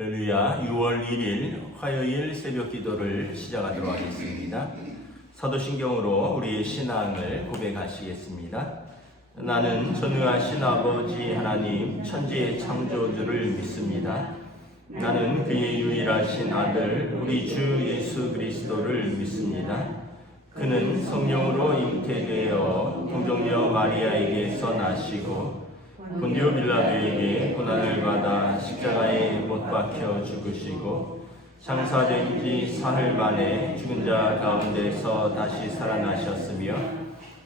할렐루야. 6월 1일 화요일 새벽 기도를 시작하도록 하겠습니다. 사도신경으로 우리의 신앙을 고백하시겠습니다. 나는 전능하신 아버지 하나님 천지의 창조주를 믿습니다. 나는 그의 유일하신 아들 우리 주 예수 그리스도를 믿습니다. 그는 성령으로 잉태되어 동정녀 마리아에게서 나시고 본디오 빌라도에게 고난을 받아 십자가에 못 박혀 죽으시고 장사된 지 사흘 만에 죽은 자 가운데서 다시 살아나셨으며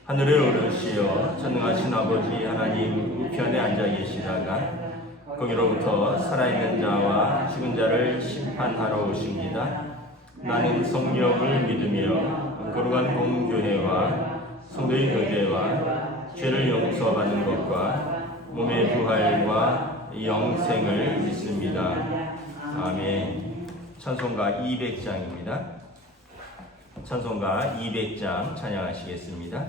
하늘에 오르시어 전능하신 아버지 하나님 우편에 앉아 계시다가 거기로부터 살아있는 자와 죽은 자를 심판하러 오십니다. 나는 성령을 믿으며 거룩한 공교회와 성도의 교제와 죄를 용서받는 것과 몸의 부활과 영생을 믿습니다. 아멘. 찬송가 200장입니다. 찬송가 200장 찬양하시겠습니다.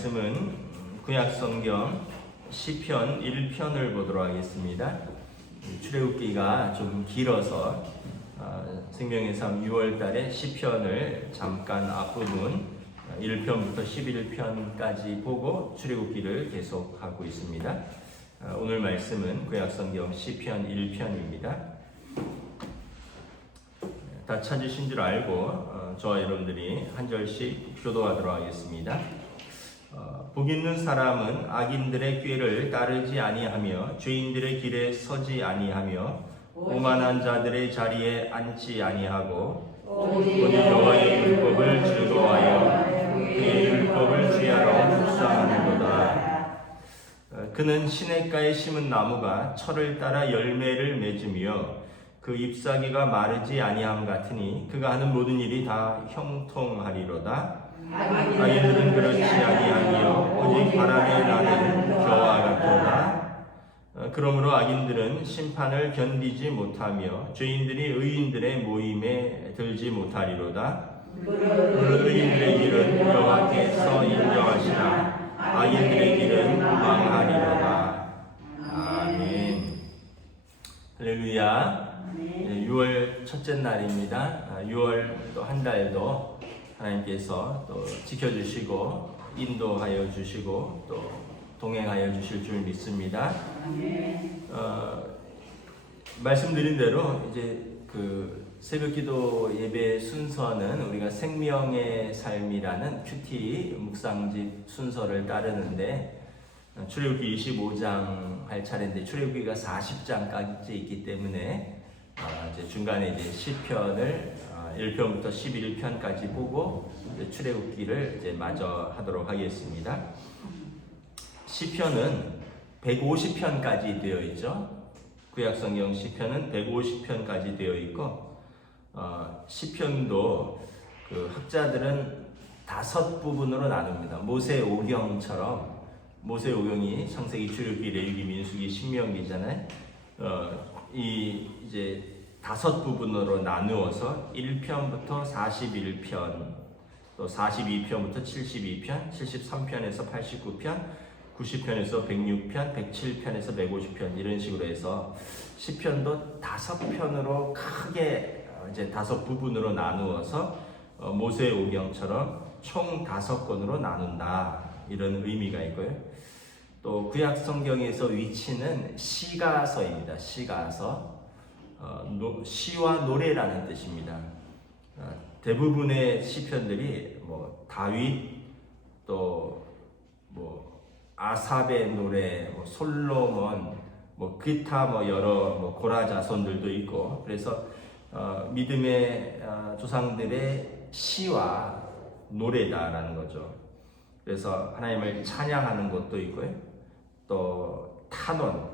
말씀은 구약성경 시편 1편을 보도록 하겠습니다. 출애굽기가 좀 길어서 생명의 삶 6월달에 시편을 잠깐 앞부분 1편부터 11편까지 보고 출애굽기를 계속하고 있습니다. 오늘 말씀은 구약성경 시편 1편입니다. 다 찾으신 줄 알고 저와 여러분들이 한 절씩 교도하도록 하겠습니다. 복 있는 사람은 악인들의 꾀를 따르지 아니하며 죄인들의 길에 서지 아니하며 오만한 자들의 자리에 앉지 아니하고 오직 여호와의 율법을 즐거워하여 그의 율법을 주야로 묵상하는도다. 그는 시냇가에 심은 나무가 철을 따라 열매를 맺으며 그 잎사귀가 마르지 아니함 같으니 그가 하는 모든 일이 다 형통하리로다. 악인들은 그렇지 아니하며 오직 바람에 나는 겨와 같도다. 그러므로 악인들은 심판을 견디지 못하며 죄인들이 의인들의 모임에 들지 못하리로다. 그 의인들의 길은 여호와께서 인정하시나 악인들의 길은 망하리로다. 아멘. 할렐루야. 6월 첫째 날입니다. 6월 또 한 달도 하나님께서 또 지켜주시고 인도하여 주시고 또 동행하여 주실 줄 믿습니다. 말씀드린 대로 이제 그 새벽기도 예배 순서는 우리가 생명의 삶이라는 큐티 묵상집 순서를 따르는데 출애굽기 25장 할 차례인데 출애굽기가 40장까지 있기 때문에 이제 중간에 이제 시편을 1편부터 11편까지 보고 출애굽기를 이제 마저 하도록 하겠습니다. 시편은 150편까지 되어 있죠. 구약성경 시편은 150편까지 되어 있고 시편도 그 학자들은 5부분으로 나눕니다. 모세오경처럼 모세오경이 창세기, 출애굽기, 레위기, 민수기, 신명기잖아요. 이제 5부분으로 나누어서 1편부터 41편, 또 42편부터 72편, 73편에서 89편, 90편에서 106편, 107편에서 150편 이런 식으로 해서 시편도 5편으로 크게 이제 5부분으로 나누어서 모세오경처럼 총 5권으로 나눈다 이런 의미가 있고요. 또 구약 성경에서 위치는 시가서입니다. 시가서. 시와 노래라는 뜻입니다. 대부분의 시편들이 뭐 다윗 또 뭐 아삽의 노래, 뭐 솔로몬, 뭐 기타 뭐 여러 뭐 고라 자손들도 있고 그래서 믿음의 조상들의 시와 노래다라는 거죠. 그래서 하나님을 찬양하는 것도 있고요. 또 탄원,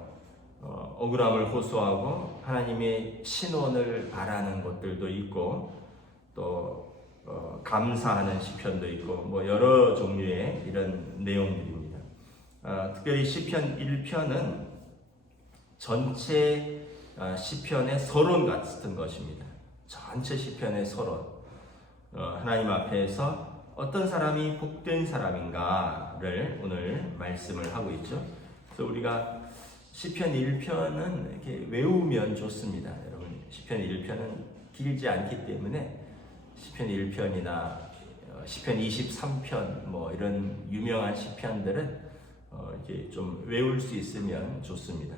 억울함을 호소하고 하나님의 신원을 바라는 것들도 있고 또 감사하는 시편도 있고 뭐 여러 종류의 이런 내용들입니다. 특별히 시편 1편은 전체 시편의 서론 같은 것입니다. 전체 시편의 서론. 하나님 앞에서 어떤 사람이 복된 사람인가를 오늘 말씀을 하고 있죠. 그래서 우리가 시편 1편은 이렇게 외우면 좋습니다. 여러분, 시편 1편은 길지 않기 때문에 시편 1편이나 시편 23편 뭐 이런 유명한 시편들은 이렇게 좀 외울 수 있으면 좋습니다.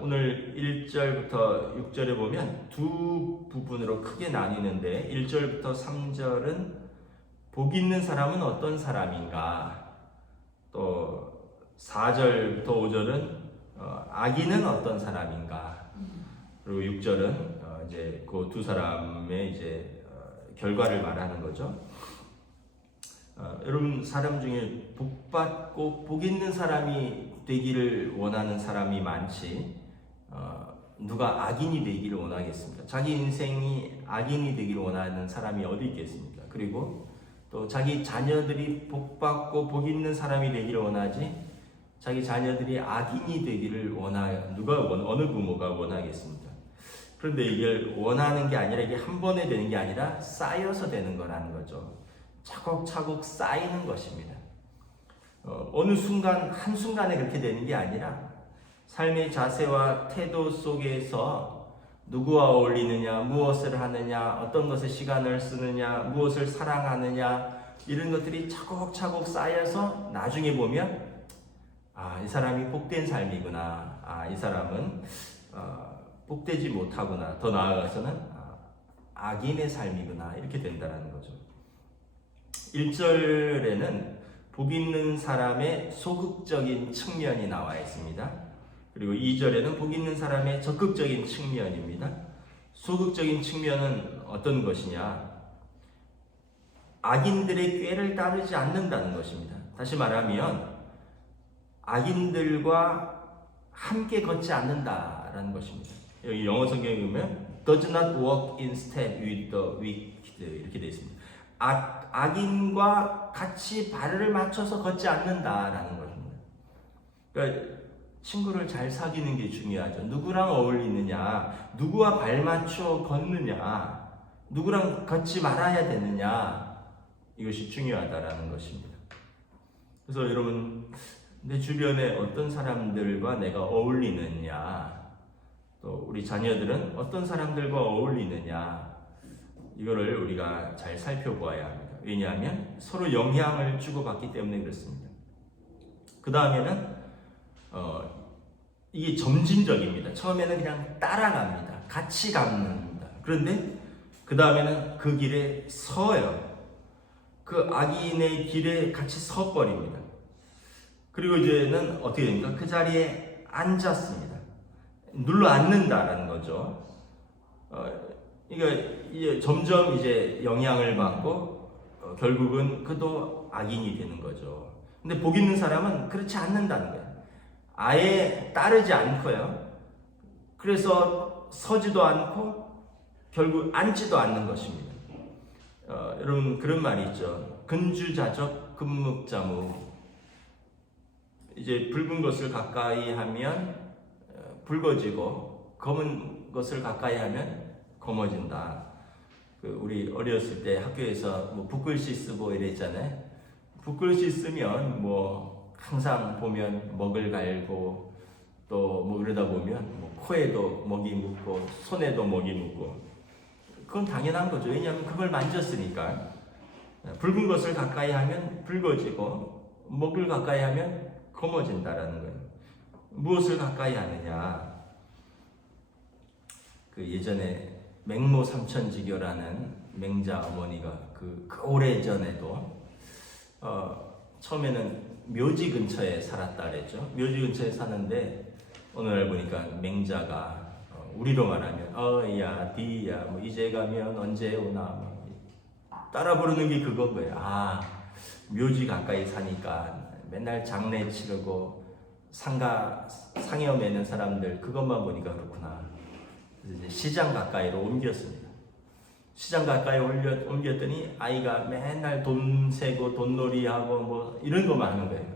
오늘 1절부터 6절에 보면 두 부분으로 크게 나뉘는데 1절부터 3절은 복 있는 사람은 어떤 사람인가, 또 4절부터 5절은 악인은 어떤 사람인가, 그리고 6절은 이제 그 두 사람의 이제 결과를 말하는 거죠. 여러분, 사람 중에 복 받고 복 있는 사람이 되기를 원하는 사람이 많지 누가 악인이 되기를 원하겠습니까? 자기 인생이 악인이 되기를 원하는 사람이 어디 있겠습니까? 그리고 또 자기 자녀들이 복 받고 복 있는 사람이 되기를 원하지 자기 자녀들이 악인이 되기를 어느 부모가 원하겠습니까? 그런데 이걸 원하는 게 아니라 이게 한 번에 되는 게 아니라 쌓여서 되는 거라는 거죠. 차곡차곡 쌓이는 것입니다. 어느 순간 한순간에 그렇게 되는 게 아니라 삶의 자세와 태도 속에서 누구와 어울리느냐, 무엇을 하느냐, 어떤 것에 시간을 쓰느냐, 무엇을 사랑하느냐, 이런 것들이 차곡차곡 쌓여서 나중에 보면 이 사람이 복된 삶이구나, 이 사람은 복되지 못하구나, 더 나아가서는 악인의 삶이구나, 이렇게 된다는 거죠. 1절에는 복 있는 사람의 소극적인 측면이 나와 있습니다. 그리고 2절에는 복 있는 사람의 적극적인 측면입니다. 소극적인 측면은 어떤 것이냐? 악인들의 꾀를 따르지 않는다는 것입니다. 다시 말하면 악인들과 함께 걷지 않는다라는 것입니다. 여기 영어 성경에 보면 does not walk in step with the wicked 이렇게 되어 있습니다. 악인과 같이 발을 맞춰서 걷지 않는다라는 것입니다. 그러니까 친구를 잘 사귀는 게 중요하죠. 누구랑 어울리느냐, 누구와 발 맞춰 걷느냐, 누구랑 걷지 말아야 되느냐, 이것이 중요하다라는 것입니다. 그래서 여러분, 내 주변에 어떤 사람들과 내가 어울리느냐, 또 우리 자녀들은 어떤 사람들과 어울리느냐, 이거를 우리가 잘 살펴보아야 합니다. 왜냐하면 서로 영향을 주고받기 때문에 그렇습니다. 그 다음에는 이게 점진적입니다. 처음에는 그냥 따라갑니다. 같이 갑니다. 그런데 그 다음에는 그 길에 서요. 그 악인의 길에 같이 서버립니다. 그리고 이제는 어떻게 됩니까? 그 자리에 앉았습니다. 눌러 앉는다라는 거죠. 이게 점점 이제 영향을 받고 결국은 그도 악인이 되는 거죠. 근데 복 있는 사람은 그렇지 않는다는 거예요. 아예 따르지 않고요. 그래서 서지도 않고 결국 앉지도 않는 것입니다. 여러분 그런 말이 있죠. 근주자적 금묵자무. 이제 붉은 것을 가까이 하면 붉어지고 검은 것을 가까이 하면 검어진다. 우리 어렸을 때 학교에서 뭐 붓글씨 쓰고 이랬잖아요. 붓글씨 쓰면 뭐 항상 보면 먹을 갈고 또 뭐 그러다 보면 뭐 코에도 먹이 묻고 손에도 먹이 묻고 그건 당연한 거죠. 왜냐하면 그걸 만졌으니까. 붉은 것을 가까이 하면 붉어지고 먹을 가까이 하면 검어진다라는 거예요. 무엇을 가까이 하느냐? 그 예전에 맹모 삼천지교라는 맹자 어머니가 그 오래 전에도 처음에는 묘지 근처에 살았다 그랬죠. 묘지 근처에 사는데 어느 날 보니까 맹자가 우리로 말하면 어야 디야 뭐 이제 가면 언제 오나 뭐 따라 부르는 게 그건 거예요. 묘지 가까이 사니까 맨날 장례 치르고 상여 매는 사람들 그것만 보니까 그렇구나. 그래서 이제 시장 가까이로 옮겼습니다. 시장 가까이 옮겼더니 아이가 맨날 돈 세고 돈놀이하고 뭐 이런 것만 하는 거예요.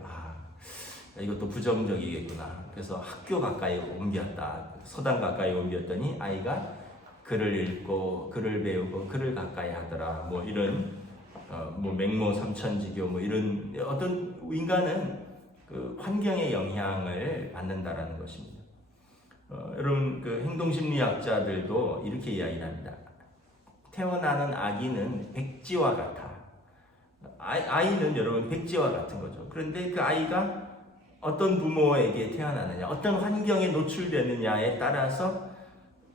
이것도 부정적이겠구나. 그래서 학교 가까이 옮겼다. 서당 가까이 옮겼더니 아이가 글을 읽고 글을 배우고 글을 가까이 하더라. 뭐 이런 뭐 맹모 삼천지교 뭐 이런 어떤 인간은 그 환경의 영향을 받는다라는 것입니다. 여러분 그 행동심리학자들도 이렇게 이야기합니다. 태어나는 아기는 백지와 같아. 아이는 여러분 백지와 같은 거죠. 그런데 그 아이가 어떤 부모에게 태어나느냐, 어떤 환경에 노출되느냐에 따라서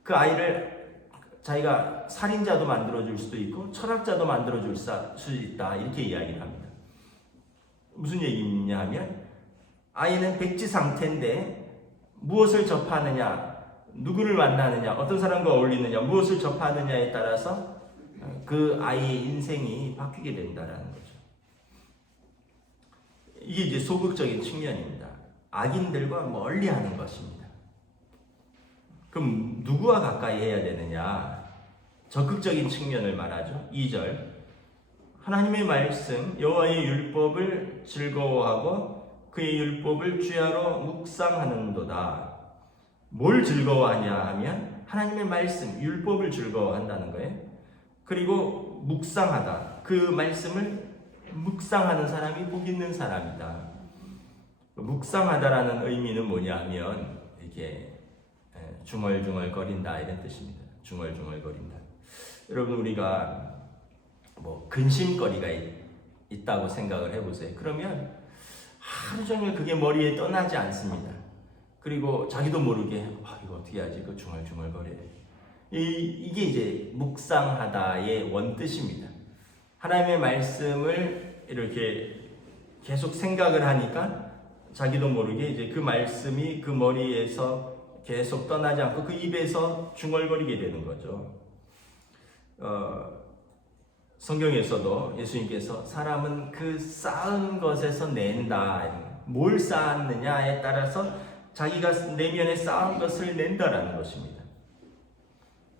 그 아이를 자기가 살인자도 만들어줄 수도 있고 철학자도 만들어줄 수 있다 이렇게 이야기를 합니다. 무슨 얘기냐 하면 아이는 백지 상태인데 무엇을 접하느냐, 누구를 만나느냐, 어떤 사람과 어울리느냐, 무엇을 접하느냐에 따라서 그 아이의 인생이 바뀌게 된다라는 거죠. 이게 이제 소극적인 측면입니다. 악인들과 멀리 하는 것입니다. 그럼 누구와 가까이 해야 되느냐? 적극적인 측면을 말하죠. 2절 하나님의 말씀 여호와의 율법을 즐거워하고 그의 율법을 주야로 묵상하는도다. 뭘 즐거워하냐 하면 하나님의 말씀 율법을 즐거워한다는 거예요. 그리고 묵상하다. 그 말씀을 묵상하는 사람이 복 있는 사람이다. 묵상하다라는 의미는 뭐냐면 이게 중얼중얼 거린다 이런 뜻입니다. 중얼중얼 거린다. 여러분 우리가 뭐 근심거리가 있다고 생각을 해보세요. 그러면 하루 종일 그게 머리에 떠나지 않습니다. 그리고 자기도 모르게 이거 어떻게 하지? 그 중얼중얼 거려요. 이게 이제 묵상하다의 원뜻입니다. 하나님의 말씀을 이렇게 계속 생각을 하니까 자기도 모르게 이제 그 말씀이 그 머리에서 계속 떠나지 않고 그 입에서 중얼거리게 되는 거죠. 성경에서도 예수님께서 사람은 그 쌓은 것에서 낸다. 뭘 쌓았느냐에 따라서 자기가 내면에 쌓은 것을 낸다라는 것입니다.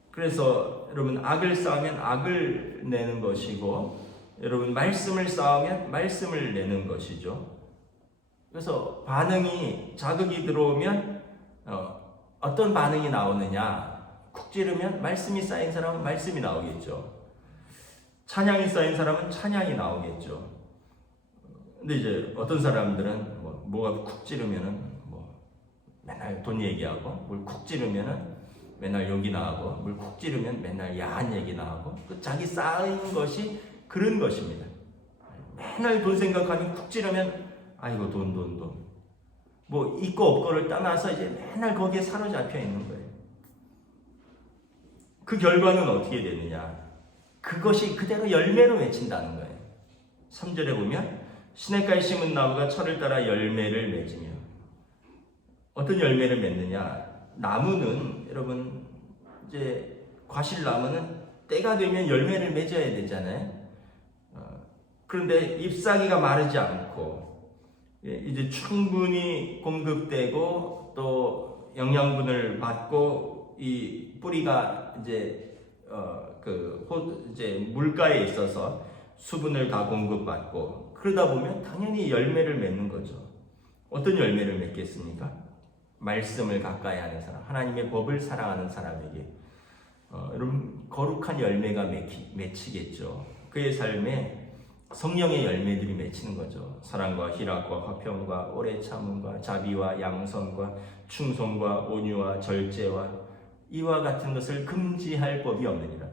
그래서 여러분 악을 쌓으면 악을 내는 것이고 여러분 말씀을 쌓으면 말씀을 내는 것이죠. 그래서 반응이 자극이 들어오면 어떤 반응이 나오느냐? 쿡 찌르면 말씀이 쌓인 사람은 말씀이 나오겠죠. 찬양이 쌓인 사람은 찬양이 나오겠죠. 근데 이제 어떤 사람들은 뭐가 쿡 찌르면은 맨날 돈 얘기하고 뭘 쿡 찌르면은 맨날 욕이 나하고 뭘 쿡 찌르면 맨날 야한 얘기 나하고 그 자기 쌓인 것이 그런 것입니다. 맨날 돈 생각하면 쿡 찌르면 아이고 돈 뭐 있고 없고를 떠나서 이제 맨날 거기에 사로잡혀 있는 거예요. 그 결과는 어떻게 되느냐? 그것이 그대로 열매로 맺힌다는 거예요. 3절에 보면 시냇가에 심은 나무가 철을 따라 열매를 맺으며 어떤 열매를 맺느냐? 나무는 여러분 이제 과실나무는 때가 되면 열매를 맺어야 되잖아요. 그런데 잎사귀가 마르지 않고 이제 충분히 공급되고 또 영양분을 받고 이 뿌리가 이제 이제 물가에 있어서 수분을 다 공급받고 그러다 보면 당연히 열매를 맺는 거죠. 어떤 열매를 맺겠습니까? 말씀을 가까이 하는 사람, 하나님의 법을 사랑하는 사람에게 여러분 거룩한 열매가 맺히겠죠. 그의 삶에 성령의 열매들이 맺히는 거죠. 사랑과 희락과 화평과 오래 참음과 자비와 양선과 충성과 온유와 절제와 이와 같은 것을 금지할 법이 없느니라.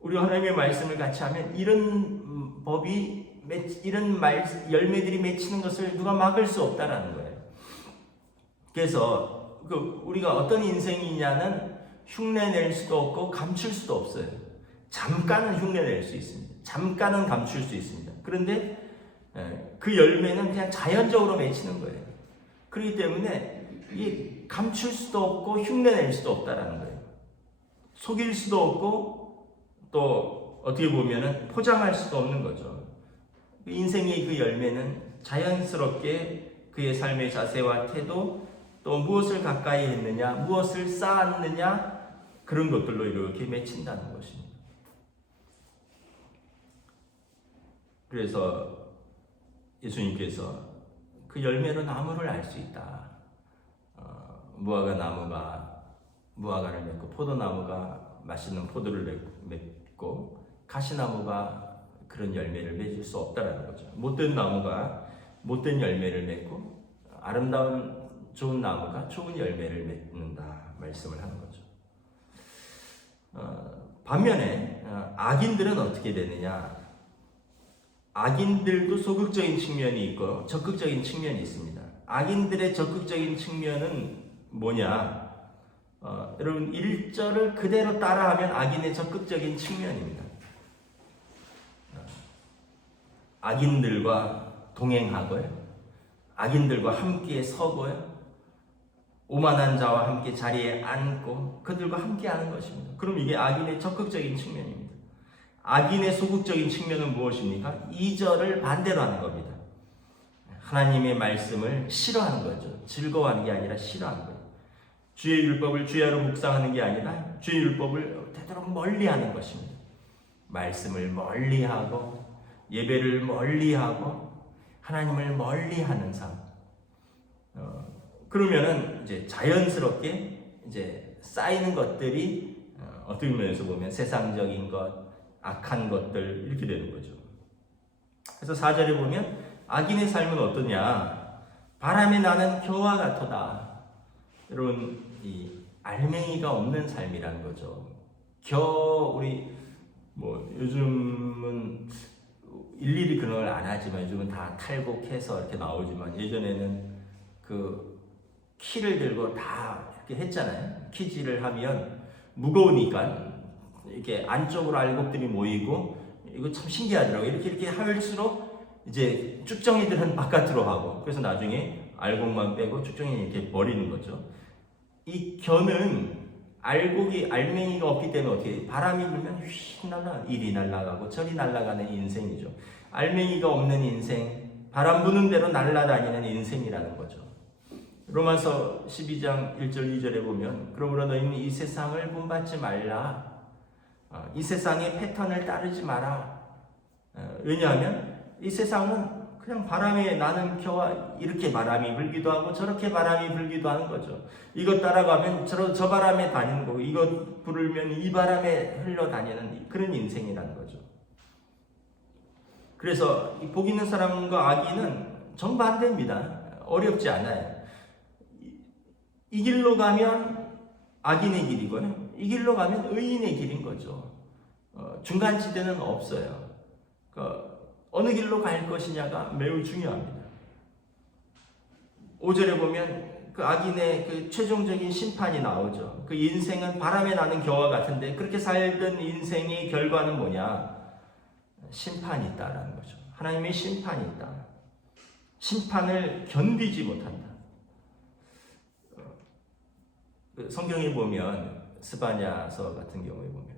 우리 하나님의 말씀을 같이 하면 이런 법이 이런 열매들이 맺히는 것을 누가 막을 수 없다라는 거예요. 그래서 우리가 어떤 인생이냐는 흉내낼 수도 없고 감출 수도 없어요. 잠깐은 흉내낼 수 있습니다. 잠깐은 감출 수 있습니다. 그런데 그 열매는 그냥 자연적으로 맺히는 거예요. 그렇기 때문에 이게 감출 수도 없고 흉내낼 수도 없다라는 거예요. 속일 수도 없고 또 어떻게 보면은 포장할 수도 없는 거죠. 인생의 그 열매는 자연스럽게 그의 삶의 자세와 태도 또 무엇을 가까이 했느냐 무엇을 쌓았느냐 그런 것들로 이렇게 맺힌다는 것입니다. 그래서 예수님께서 그 열매로 나무를 알 수 있다. 무화과 나무가 무화과를 맺고 포도나무가 맛있는 포도를 맺고 가시나무가 그런 열매를 맺을 수 없다라는 거죠. 못된 나무가 못된 열매를 맺고 아름다운 좋은 나무가 좋은 열매를 맺는다 말씀을 하는 거죠. 반면에 악인들은 어떻게 되느냐? 악인들도 소극적인 측면이 있고 적극적인 측면이 있습니다. 악인들의 적극적인 측면은 뭐냐? 여러분 1절을 그대로 따라하면 악인의 적극적인 측면입니다. 악인들과 동행하고요. 악인들과 함께 서고요. 오만한 자와 함께 자리에 앉고 그들과 함께 하는 것입니다. 그럼 이게 악인의 적극적인 측면입니다. 악인의 소극적인 측면은 무엇입니까? 2절을 반대로 하는 겁니다. 하나님의 말씀을 싫어하는 거죠. 즐거워하는 게 아니라 싫어하는 거예요. 주의 율법을 주야로 묵상하는 게 아니라 주의 율법을 되도록 멀리하는 것입니다. 말씀을 멀리하고 예배를 멀리하고 하나님을 멀리하는 삶. 그러면은 이제 자연스럽게 이제 쌓이는 것들이 어떻게 면에서 보면 세상적인 것, 악한 것들 이렇게 되는 거죠. 그래서 4절에 보면 악인의 삶은 어떠냐? 바람에 나는 겨와 같도다. 여러분 이 알맹이가 없는 삶이라는 거죠. 우리 요즘은 일일이 그런 걸 안 하지만 요즘은 다 탈곡해서 이렇게 나오지만 예전에는 그 키를 들고 다 이렇게 했잖아요. 키질을 하면 무거우니까 이렇게 안쪽으로 알곡들이 모이고 이거 참 신기하더라고요. 이렇게 할수록 이제 쭉정이들은 바깥으로 하고, 그래서 나중에 알곡만 빼고 쭉정이는 이렇게 버리는 거죠. 이 겨는 알맹이가 없기 때문에 어떻게 바람이 불면 휙 날아, 이리 날아가고 저리 날아가는 인생이죠. 알맹이가 없는 인생, 바람 부는 대로 날아다니는 인생이라는 거죠. 로마서 12장 1절 2절에 보면 그러므로 너희는 이 세상을 본받지 말라. 이 세상의 패턴을 따르지 마라. 왜냐하면 이 세상은 그냥 바람에 나는 겨와 이렇게 바람이 불기도 하고 저렇게 바람이 불기도 하는 거죠. 이것 따라가면 저 바람에 다니는 거고 이것 부르면 이 바람에 흘러다니는 그런 인생이라는 거죠. 그래서 복 있는 사람과 악인은 정반대입니다. 어렵지 않아요. 이 길로 가면 악인의 길이고요. 이 길로 가면 의인의 길인 거죠. 중간지대는 없어요. 어느 길로 갈 것이냐가 매우 중요합니다. 5절에 보면 그 악인의 그 최종적인 심판이 나오죠. 그 인생은 바람에 나는 겨와 같은데 그렇게 살던 인생의 결과는 뭐냐? 심판이 있다라는 거죠. 하나님의 심판이 있다. 심판을 견디지 못한다. 성경에 보면 스바냐서 같은 경우에 보면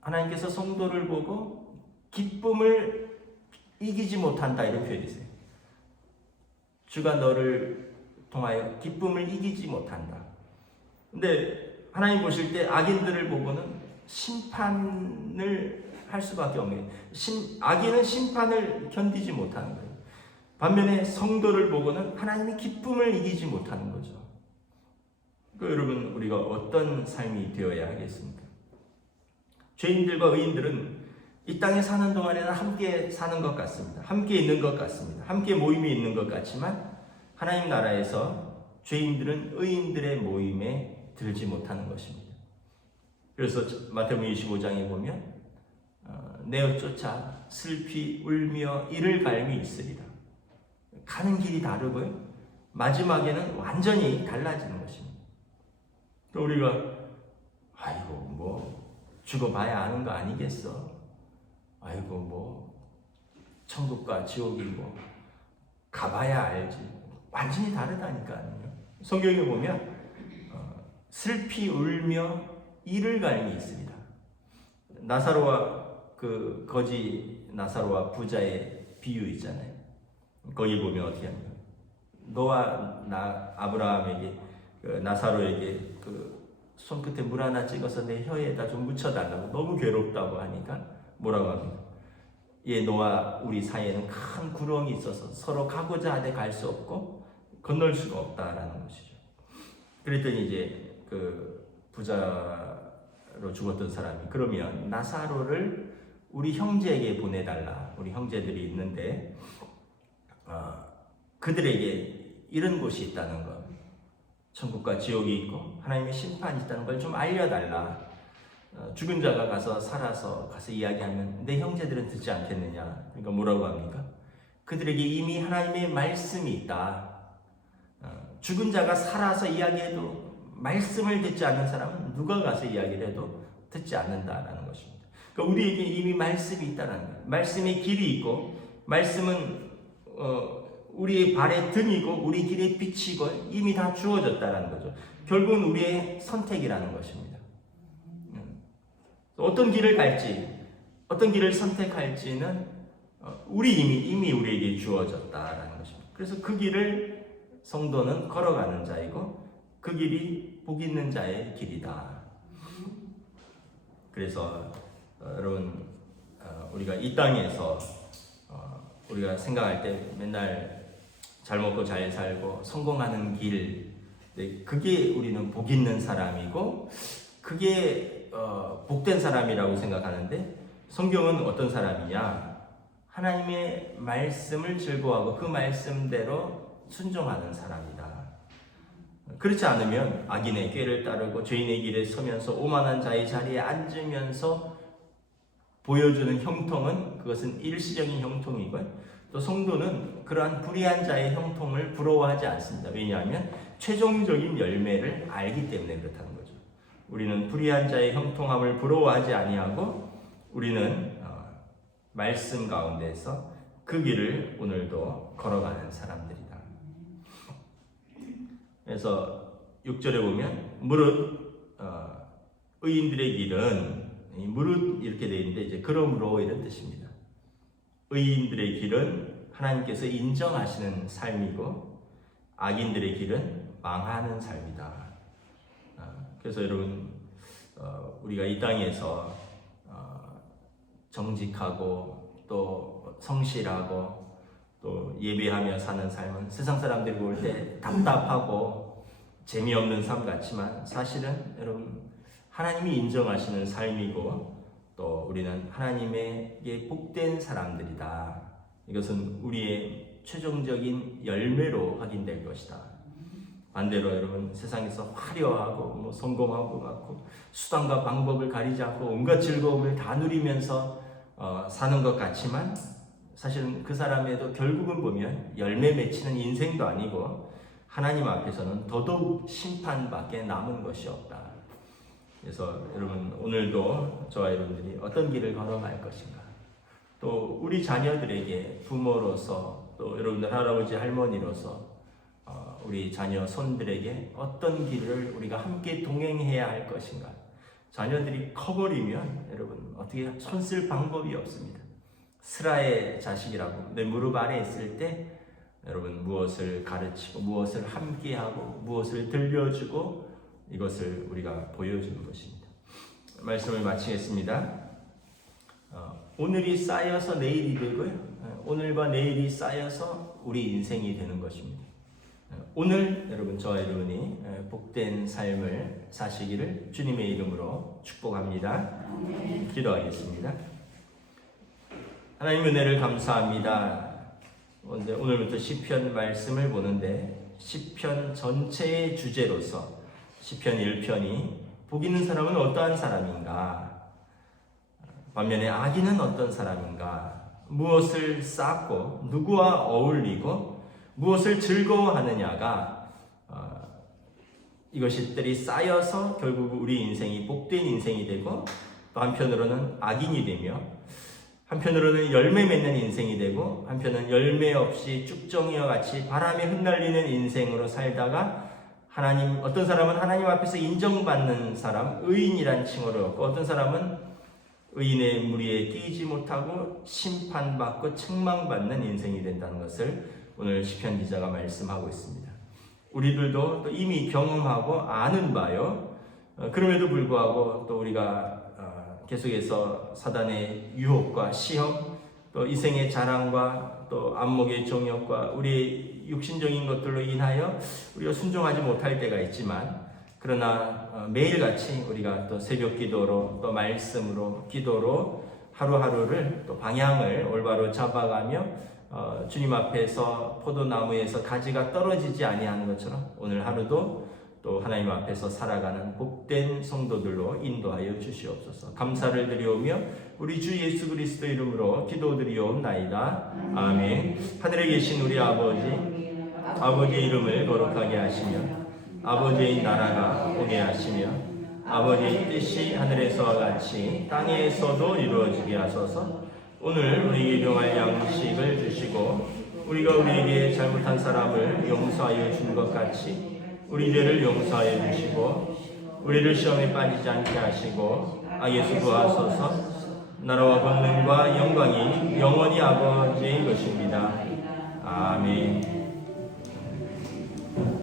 하나님께서 성도를 보고 기쁨을 이기지 못한다 이런 표현이 있어요. 주가 너를 통하여 기쁨을 이기지 못한다. 근데 하나님 보실 때 악인들을 보고는 심판을 할 수밖에 없는 거예요. 악인은 심판을 견디지 못하는 거예요. 반면에 성도를 보고는 하나님의 기쁨을 이기지 못하는 거죠. 여러분, 우리가 어떤 삶이 되어야 하겠습니까? 죄인들과 의인들은 이 땅에 사는 동안에는 함께 사는 것 같습니다. 함께 있는 것 같습니다. 함께 모임이 있는 것 같지만 하나님 나라에서 죄인들은 의인들의 모임에 들지 못하는 것입니다. 그래서 마태복음 25장에 보면 내어 쫓아 슬피 울며 이를 갈미 있으리라. 가는 길이 다르고요. 마지막에는 완전히 달라지는 것입니다. 우리가 아이고 뭐 죽어봐야 아는 거 아니겠어. 아이고 뭐 천국과 지옥이 뭐 가봐야 알지. 완전히 다르다니까요. 성경에 보면 슬피 울며 이를 갈미 있습니다. 나사로와 그 거지 나사로와 부자의 비유 있잖아요. 거기 보면 어떻게 합니까? 노아 아브라함에게 나사로에게 그 손끝에 물 하나 찍어서 내 혀에다 좀 묻혀달라고 너무 괴롭다고 하니까 뭐라고 합니까? 노아 우리 사이에는 큰 구렁이 있어서 서로 가고자 하되 갈 수 없고 건널 수가 없다라는 것이죠. 그랬더니 이제 그 부자로 죽었던 사람이 그러면 나사로를 우리 형제에게 보내달라. 우리 형제들이 있는데 그들에게 이런 곳이 있다는 것, 천국과 지옥이 있고 하나님의 심판이 있다는 걸 좀 알려달라. 죽은 자가 가서 이야기하면 내 형제들은 듣지 않겠느냐. 그러니까 뭐라고 합니까? 그들에게 이미 하나님의 말씀이 있다. 죽은 자가 살아서 이야기해도 말씀을 듣지 않는 사람은 누가 가서 이야기를 해도 듣지 않는다라는 것입니다. 그러니까 우리에게 이미 말씀이 있다는 거예요. 말씀의 길이 있고 말씀은 우리의 발의 등이고 우리 길의 빛이고 이미 다 주어졌다는 거죠. 결국은 우리의 선택이라는 것입니다. 어떤 길을 갈지, 어떤 길을 선택할지는 이미 우리에게 주어졌다라는 것입니다. 그래서 그 길을 성도는 걸어가는 자이고 그 길이 복 있는 자의 길이다. 그래서 여러분 우리가 이 땅에서 우리가 생각할 때 맨날 잘 먹고 잘 살고 성공하는 길, 그게 우리는 복 있는 사람이고 그게 복된 사람이라고 생각하는데 성경은 어떤 사람이냐? 하나님의 말씀을 즐거워하고 그 말씀대로 순종하는 사람이다. 그렇지 않으면 악인의 꾀를 따르고 죄인의 길에 서면서 오만한 자의 자리에 앉으면서 보여주는 형통은 그것은 일시적인 형통이고요. 또 성도는 그러한 불의한 자의 형통을 부러워하지 않습니다. 왜냐하면 최종적인 열매를 알기 때문에 그렇다는 거죠. 우리는 불의한 자의 형통함을 부러워하지 아니하고 우리는 말씀 가운데서 그 길을 오늘도 걸어가는 사람들이다. 그래서 6절에 보면 무릇 의인들의 길은 무릇 이렇게 되어 있는데 이제 그러므로 이런 뜻입니다. 의인들의 길은 하나님께서 인정하시는 삶이고 악인들의 길은 망하는 삶이다. 그래서 여러분 우리가 이 땅에서 정직하고 또 성실하고 또 예배하며 사는 삶은 세상 사람들이 볼 때 답답하고 재미없는 삶 같지만 사실은 여러분 하나님이 인정하시는 삶이고 또 우리는 하나님에게 복된 사람들이다. 이것은 우리의 최종적인 열매로 확인될 것이다. 반대로 여러분 세상에서 화려하고 성공하고 많고 수단과 방법을 가리지 않고 온갖 즐거움을 다 누리면서 사는 것 같지만 사실은 그 사람에도 결국은 보면 열매 맺히는 인생도 아니고 하나님 앞에서는 더더욱 심판밖에 남은 것이 없다. 그래서 여러분 오늘도 저와 여러분들이 어떤 길을 걸어갈 것인가, 또 우리 자녀들에게 부모로서 또 여러분들 할아버지 할머니로서 우리 자녀 손들에게 어떤 길을 우리가 함께 동행해야 할 것인가. 자녀들이 커버리면 여러분 어떻게 손 쓸 방법이 없습니다. 스라의 자식이라고 내 무릎 아래 있을 때 여러분 무엇을 가르치고 무엇을 함께하고 무엇을 들려주고 이것을 우리가 보여주는 것입니다. 말씀을 마치겠습니다. 오늘이 쌓여서 내일이 되고요. 오늘과 내일이 쌓여서 우리 인생이 되는 것입니다. 오늘 여러분 저와 여러분이 복된 삶을 사시기를 주님의 이름으로 축복합니다. 기도하겠습니다. 하나님 은혜를 감사합니다. 오늘부터 시편 말씀을 보는데 시편 전체의 주제로서 시편 1편이 복 있는 사람은 어떠한 사람인가, 반면에 악인은 어떤 사람인가, 무엇을 쌓고 누구와 어울리고 무엇을 즐거워하느냐가 이것들이 쌓여서 결국 우리 인생이 복된 인생이 되고 또 한편으로는 악인이 되며 한편으로는 열매 맺는 인생이 되고 한편은 열매 없이 쭉정이와 같이 바람에 흩날리는 인생으로 살다가 어떤 사람은 하나님 앞에서 인정받는 사람, 의인이란 칭호를 얻고 어떤 사람은 의인의 무리에 끼지 못하고 심판받고 책망받는 인생이 된다는 것을 오늘 시편 기자가 말씀하고 있습니다. 우리들도 또 이미 경험하고 아는 바요. 그럼에도 불구하고 또 우리가 계속해서 사단의 유혹과 시험, 또 이생의 자랑과 또 안목의 정욕과 우리의 육신적인 것들로 인하여 우리가 순종하지 못할 때가 있지만, 그러나 매일같이 우리가 또 새벽 기도로 또 말씀으로 기도로 하루하루를 또 방향을 올바로 잡아가며 주님 앞에서 포도나무에서 가지가 떨어지지 아니하는 것처럼 오늘 하루도 또 하나님 앞에서 살아가는 복된 성도들로 인도하여 주시옵소서. 감사를 드리오며 우리 주 예수 그리스도 이름으로 기도드리옵나이다. 아멘. 하늘에 계신 우리 아버지의 이름을 거룩하게 하시며 아버지의 나라가 오게 하시며 아버지의 뜻이 하늘에서와 같이 땅에서도 이루어지게 하소서. 오늘 우리에게 일용할 양식을 주시고 우리가 우리에게 잘못한 사람을 용서하여 준 것 같이 우리 죄를 용서하여 주시고 우리를 시험에 빠지지 않게 하시고 악에서 구하소서. 나라와 권능과 영광이 영원히 아버지의 것입니다. 아멘.